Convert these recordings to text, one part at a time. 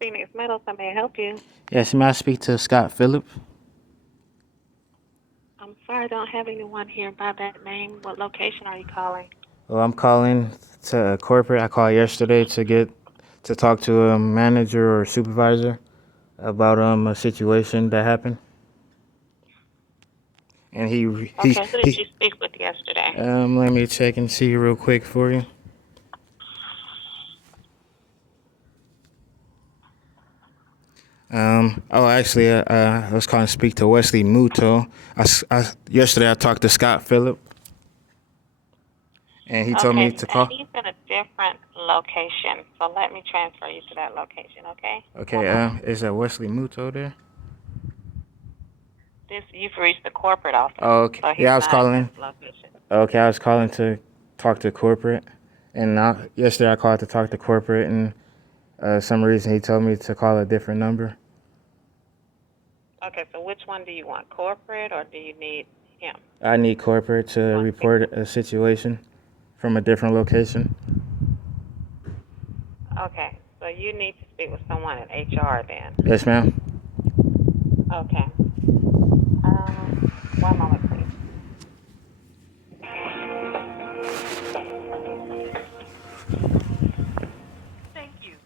Phoenix Metals, I may help you. Yes, may I speak to Scott Phillip? I'm sorry, I don't have anyone here by that name. What location are you calling? Well, I'm calling to corporate. I called yesterday to talk to a manager or supervisor about a situation that happened. And Okay, who did you speak with yesterday? let me check and see real quick for you. Actually, I was calling to speak to Wesley Muto. Yesterday I talked to Scott Phillip, and he told me Okay, to call. he's in a different location, so let me transfer you to that location, okay? One Okay, moment. is that Wesley Muto there? You've reached the corporate office, Oh, okay. so he's Yeah, I was not at this calling. location. Okay, I was calling to talk to corporate, and yesterday I called to talk to corporate, and some reason he told me to call a different number. Okay, so which one do you want, corporate or do you need him? I need corporate to You want to speak report a situation from a different location. Okay, so you need to speak with someone in HR then. Yes, ma'am. Okay. One moment, please. Thank you.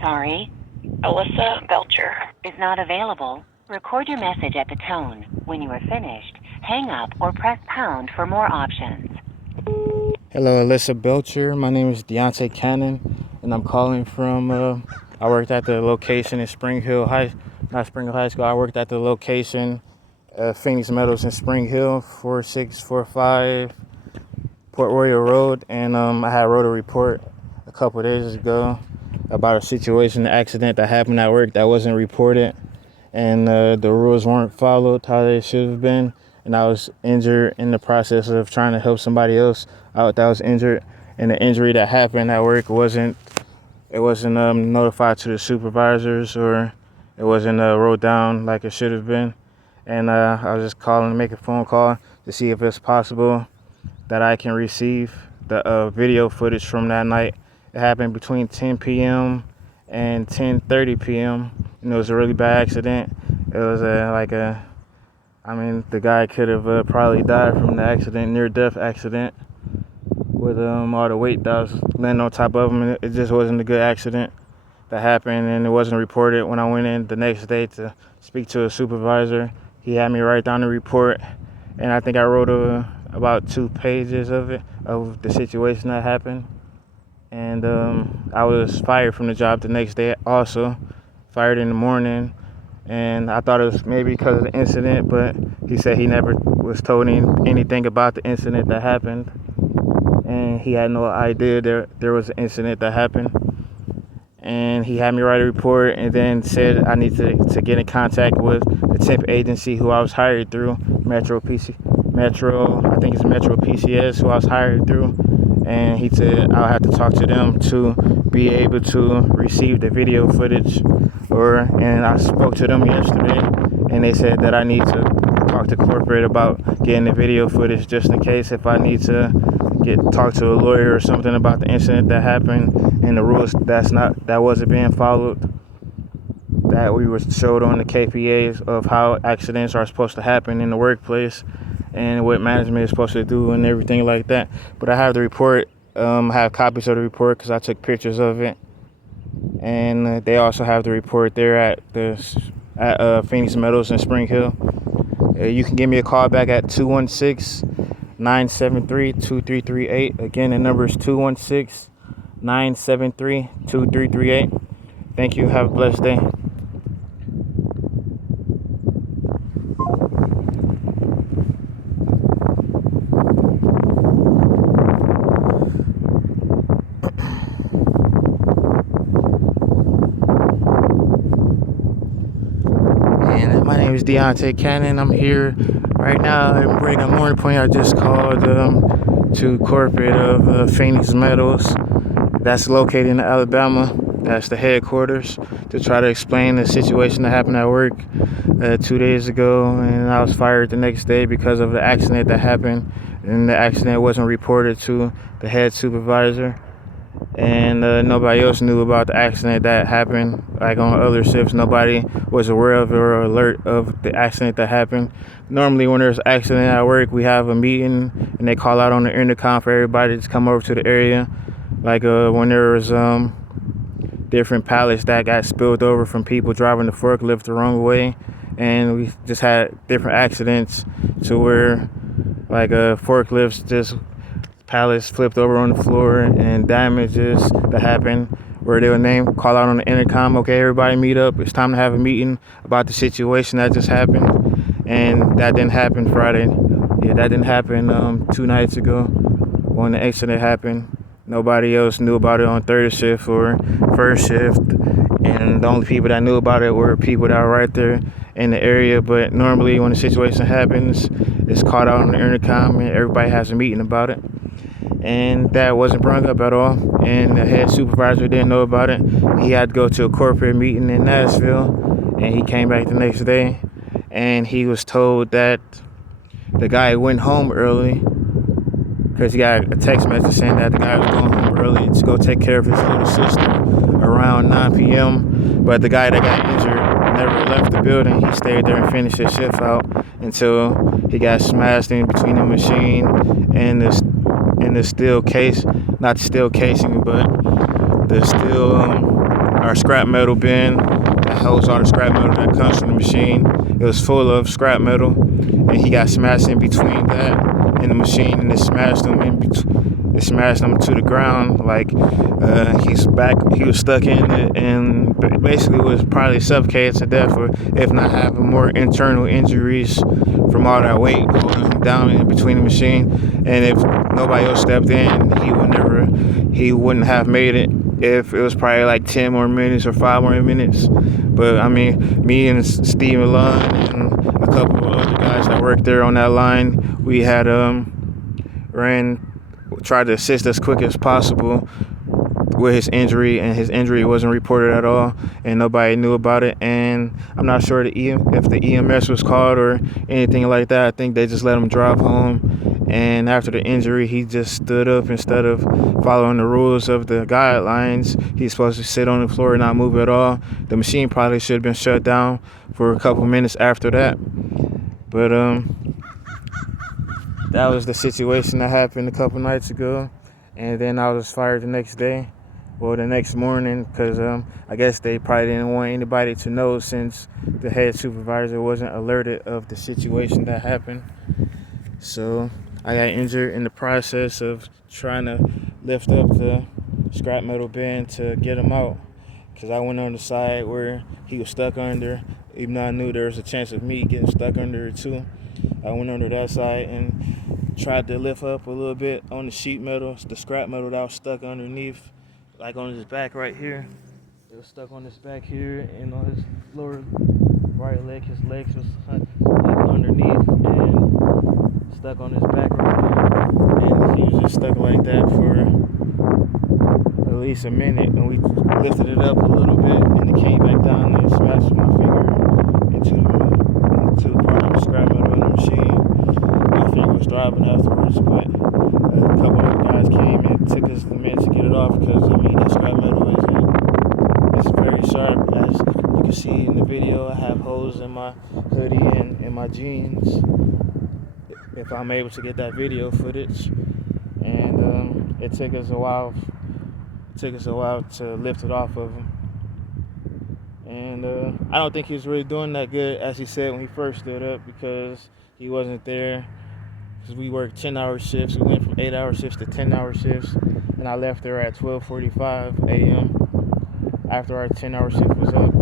Sorry, Alyssa Belcher is not available. Record your message at the tone. When you are finished, hang up or press pound for more options. Hello, Alyssa Belcher. My name is Deontay Cannon, and I'm calling from. I worked at the location in not Spring Hill High School. I worked at the location, Phoenix Metals in Spring Hill, 4645 Port Royal Road, and I had wrote a report a couple of days ago about a situation, an accident that happened at work that wasn't reported, and the rules weren't followed how they should have been, and I was injured in the process of trying to help somebody else out that was injured, and the injury that happened at work wasn't notified to the supervisors, or it wasn't wrote down like it should have been, and I was just calling to make a phone call to see if it's possible that I can receive the video footage from that night. It happened between 10 p.m. and 10:30 p.m. And it was a really bad accident. It was the guy could have probably died from the accident, near-death accident, with all the weight that was laying on top of him. And it just wasn't a good accident that happened, and it wasn't reported. When I went in the next day to speak to a supervisor, he had me write down the report, and I think I wrote about 2 pages of the situation that happened. And I was fired from the job the next day also, fired in the morning. And I thought it was maybe because of the incident, but he said he never was told anything about the incident that happened. And he had no idea there was an incident that happened. And he had me write a report, and then said I need to get in contact with the temp agency who I was hired through, I think it's Metro PCS, who I was hired through. And he said I'll have to talk to them to be able to receive the video footage. And I spoke to them yesterday, and they said that I need to talk to corporate about getting the video footage, just in case if I need to talk to a lawyer or something about the incident that happened and the rules that wasn't being followed, that we were showed on the KPAs of how accidents are supposed to happen in the workplace and what management is supposed to do and everything like that. But I have the report. I have copies of the report because I took pictures of it, and they also have the report there at Phoenix Metals in Spring Hill. You can give me a call back at 216-973-2338. Again, the number is 216-973-2338. Thank you. Have a blessed day. And my name is Deontay Cannon. I'm here right now in Brigham Morning Point. I just called to corporate of Phoenix Metals. That's located in Alabama. That's the headquarters, to try to explain the situation that happened at work 2 days ago. And I was fired the next day because of the accident that happened. And the accident wasn't reported to the head supervisor. And nobody else knew about the accident that happened. Like on other shifts, nobody was aware of or alert of the accident that happened. Normally when there's an accident at work, we have a meeting and they call out on the intercom for everybody to come over to the area. Like when there was different pallets that got spilled over from people driving the forklift the wrong way, and we just had different accidents to where like forklifts, just pallets flipped over on the floor, and damages that happened where they would call out on the intercom, okay, everybody meet up, it's time to have a meeting about the situation that just happened. And that didn't happen Friday. Yeah, that didn't happen 2 nights ago when the accident happened. Nobody else knew about it on third shift or first shift, and the only people that knew about it were people that were right there in the area. But normally when the situation happens, it's called out on the intercom and everybody has a meeting about it. And that wasn't brought up at all, and the head supervisor didn't know about it. He had to go to a corporate meeting in Nashville, and he came back the next day, and he was told that the guy went home early because he got a text message saying that the guy was going home early to go take care of his little sister around 9 p.m. But the guy that got injured never left the building. He stayed there and finished his shift out until he got smashed in between the machine and the steel case, not the steel casing, but the steel or scrap metal bin that holds all the scrap metal that comes from the machine. It was full of scrap metal, and he got smashed in between that and the machine, and it smashed him it smashed him to the ground. Like he was stuck in it, and basically was probably suffocated to death, or if not having more internal injuries from all that weight holding him down in between the machine. And if nobody else stepped in, he wouldn't have made it if it was probably like 10 more minutes or 5 more minutes. But I mean, me and Steve Lund and a couple of other guys that worked there on that line, we had tried to assist as quick as possible with his injury, and his injury wasn't reported at all, and nobody knew about it. And I'm not sure if the EMS was called or anything like that. I think they just let him drive home. And after the injury, he just stood up. Instead of following the rules of the guidelines, he's supposed to sit on the floor and not move at all. The machine probably should have been shut down for a couple minutes after that. But that was the situation that happened a couple nights ago. And then I was fired the next day. Well, the next morning, because I guess they probably didn't want anybody to know, since the head supervisor wasn't alerted of the situation that happened. So I got injured in the process of trying to lift up the scrap metal bin to get him out, because I went on the side where he was stuck under, even though I knew there was a chance of me getting stuck under it too. I went under that side and tried to lift up a little bit on the sheet metal, the scrap metal that was stuck underneath, like on his back right here. It was stuck on his back here, and on his lower right leg, his legs was like underneath and stuck on his back right here. And he was just stuck like that for at least a minute, and we lifted it up a little bit, and it came back down and smashed my finger into the part of the scrap metal in the machine. My finger was throbbing afterwards, but a couple other guys came and took us a minute to get it off, because I mean, that scrap metal is very sharp. As you can see in the video, I have holes in my hoodie and in my jeans, if I'm able to get that video footage. And it took us a while to lift it off of him. And I don't think he was really doing that good, as he said when he first stood up, because he wasn't there. Because we worked 10-hour shifts. We went from 8-hour shifts to 10-hour shifts, and I left there at 12:45 a.m. after our 10-hour shift was up.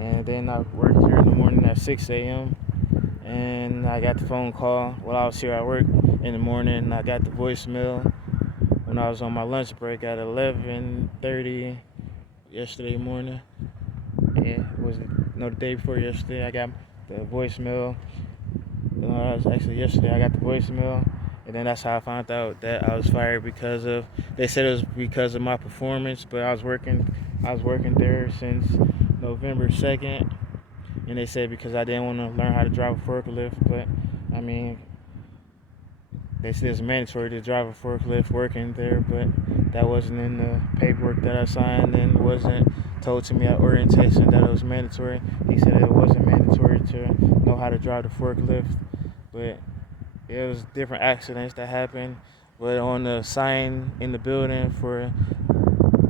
And then I worked here in the morning at 6 a.m. and I got the phone call while I was here at work in the morning, and I got the voicemail when I was on my lunch break at 11:30 yesterday morning. And the day before yesterday, I got the voicemail. It was actually yesterday I got the voicemail, and then that's how I found out that I was fired because of. They said it was because of my performance, but I was working there since November 2nd, and they said because I didn't want to learn how to drive a forklift. But I mean, they said it's mandatory to drive a forklift working there, but that wasn't in the paperwork that I signed, and wasn't told to me at orientation that it was mandatory. He said it wasn't mandatory to know how to drive the forklift, but it was different accidents that happened. But on the sign in the building for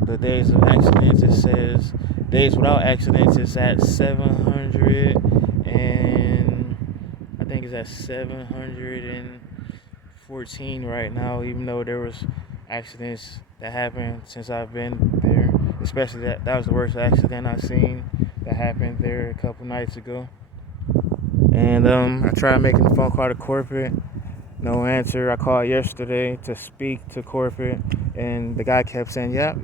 the days of accidents, it says days without accidents is at 700, and I think it's at 714 right now, even though there was accidents that happened since I've been there. Especially that was the worst accident I've seen that happened there a couple nights ago. And I tried making a phone call to corporate, no answer. I called yesterday to speak to corporate, and the guy kept saying, yep,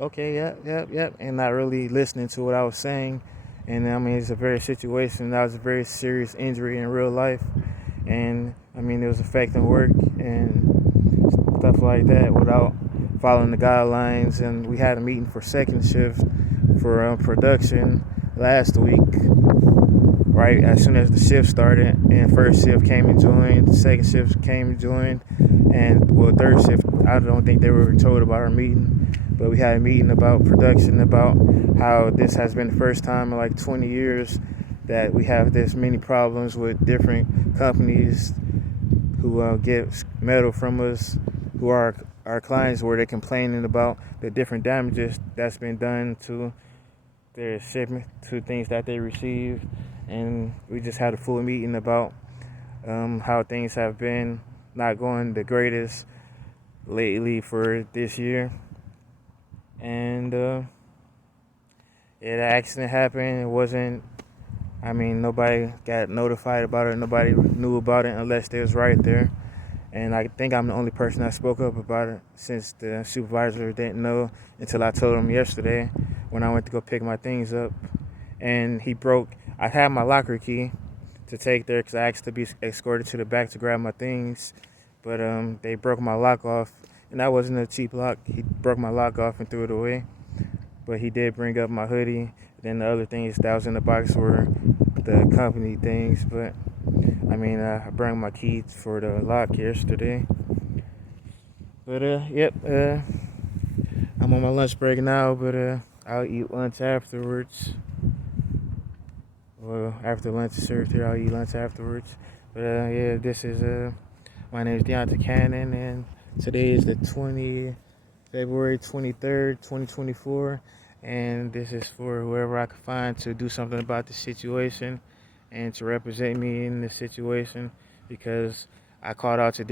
okay, yep, and not really listening to what I was saying. And I mean, it's a very situation. That was a very serious injury in real life, and I mean, it was affecting work and stuff like that without following the guidelines. And we had a meeting for second shift for production last week, right as soon as the shift started, and first shift came and joined, second shift came and joined, and well, third shift, I don't think they were told about our meeting, but we had a meeting about production, about how this has been the first time in like 20 years that we have this many problems with different companies who get metal from us, who are our clients, where they're complaining about the different damages that's been done to their shipment, to things that they receive. And we just had a full meeting about how things have been not going the greatest lately for this year. And the accident happened. It wasn't, I mean, nobody got notified about it. Nobody knew about it unless they was right there. And I think I'm the only person that spoke up about it, since the supervisor didn't know until I told him yesterday when I went to go pick my things up. And I had my locker key to take there because I asked to be escorted to the back to grab my things. But they broke my lock off, and that wasn't a cheap lock. He broke my lock off and threw it away. But he did bring up my hoodie. Then the other things that was in the box were the company things. But I mean, I brought my keys for the lock yesterday. But yep, I'm on my lunch break now, but I'll eat lunch afterwards. Well, after lunch is served here, I'll eat lunch afterwards. But yeah, my name is Deontay Cannon, and today is the February 23rd, 2024. And this is for whoever I can find to do something about the situation and to represent me in this situation, because I called out to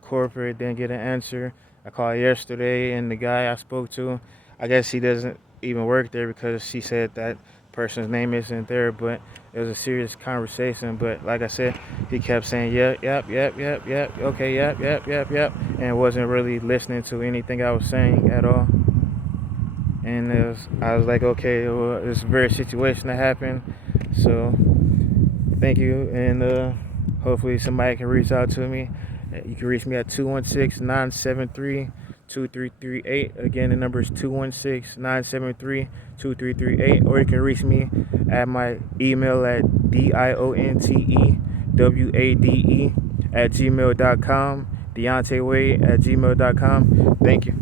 corporate, didn't get an answer. I called yesterday, and the guy I spoke to, I guess he doesn't even work there, because she said that person's name isn't there, but it was a serious conversation. But like I said, he kept saying yep, okay, yep, and wasn't really listening to anything I was saying at all. And I was like, okay, well, it's a very situation that happened, so thank you, and hopefully somebody can reach out to me. You can reach me at 216-973-2338. Again, the number is 216-973-2338. Or you can reach me at my email at DIONTEWADE@gmail.com, DeontayWade@gmail.com. Thank you.